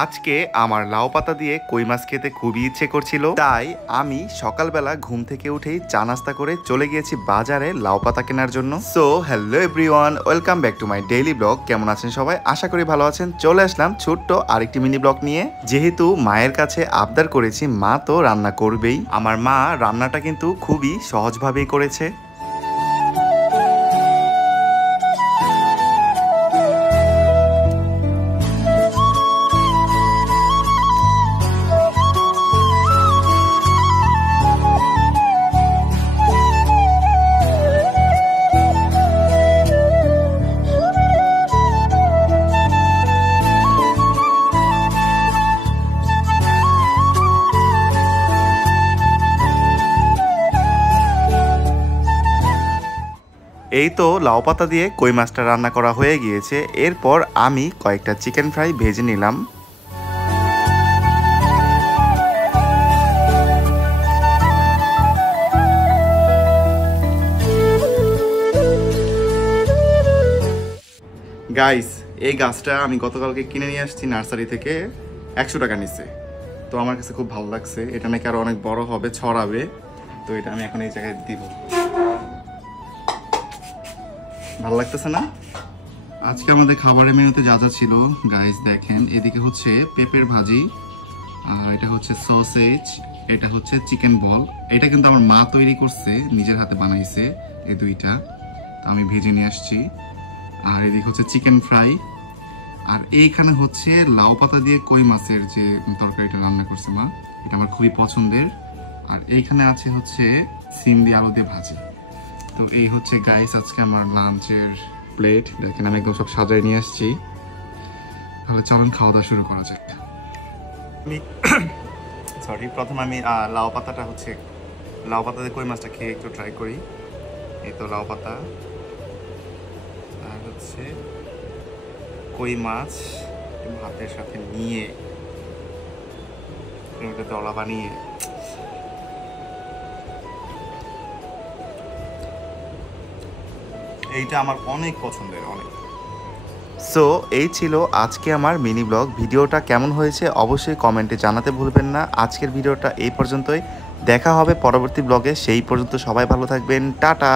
আজকে আমার লাউ পাতা দিয়ে কই মাছ খেতে খুবই ইচ্ছে করছিল, তাই আমি সকালবেলা ঘুম থেকে উঠেই চা নাস্তা করে চলে গিয়েছি বাজারে লাউ পাতা কেনার জন্য। So hello everyone, welcome back to my daily blog. কেমন আছেন সবাই? আশা করি ভালো আছেন। চলে আসলাম ছোট্ট আরেকটি মিনি ব্লগ নিয়ে। যেহেতু মায়ের কাছে আবদার করেছি, মা তো রান্না করবেই। আমার মা রান্নাটা কিন্তু খুবই সহজভাবেই করেছে। এই তো লাউ পাতা দিয়ে কই মাছটা রান্না করা হয়ে গিয়েছে। এরপর আমি কয়েকটা চিকেন ফ্রাই ভেজে নিলাম। গাইস, এই গাছটা আমি গতকালকে কিনে নিয়ে আসছি নার্সারি থেকে। 100 টাকা নিচ্ছে। তো আমার কাছে খুব ভালো লাগছে। এটা নাকি আরো অনেক বড় হবে, ছড়াবে। তো এটা আমি এখন এই জায়গায় দিব। ভালো লাগতেছে না? আজকে আমাদের খাবারের মেনুতে যা যা ছিল গাইস দেখেন। এদিকে হচ্ছে পেঁপের ভাজি, আর এটা হচ্ছে সসেজ, এটা হচ্ছে চিকেন বল। এটা কিন্তু আমার মা তৈরি করছে, নিজের হাতে বানাইছে। এই দুইটা আমি ভেজে নিয়ে আসছি। আর এদিকে হচ্ছে চিকেন ফ্রাই, আর এইখানে হচ্ছে লাউ পাতা দিয়ে কই মাছের যে তরকারিটা রান্না করছে মা, এটা আমার খুবই পছন্দের। আর এইখানে আছে হচ্ছে সিম দিয়ে আলু দিয়ে ভাজি। তো এই হচ্ছে গাইস আজকে আমার লাঞ্চের প্লেট। দেখেন আমি একদম সব সাজায় নিয়ে আসছি। তাহলে চলুন খাওয়া দাওয়া শুরু করা যাক। প্রথমে আমি লাউ পাতাটা হচ্ছে লাউ পাতা দিয়ে কই মাছটা খেয়ে একটু ট্রাই করি। এই তো লাউ পাতা আর হচ্ছে কই মাছ ভাতের সাথে নিয়ে একটা দলা বানিয়ে এইটা আমার অনেক পছন্দের, অনেক। সো এই ছিল আজকে আমার মিনি ব্লগ। ভিডিওটা কেমন হয়েছে অবশ্যই কমেন্টে জানাতে ভুলবেন না। আজকের ভিডিওটা এই পর্যন্তই। দেখা হবে পরবর্তী ব্লগে। সেই পর্যন্ত সবাই ভালো থাকবেন। টাটা।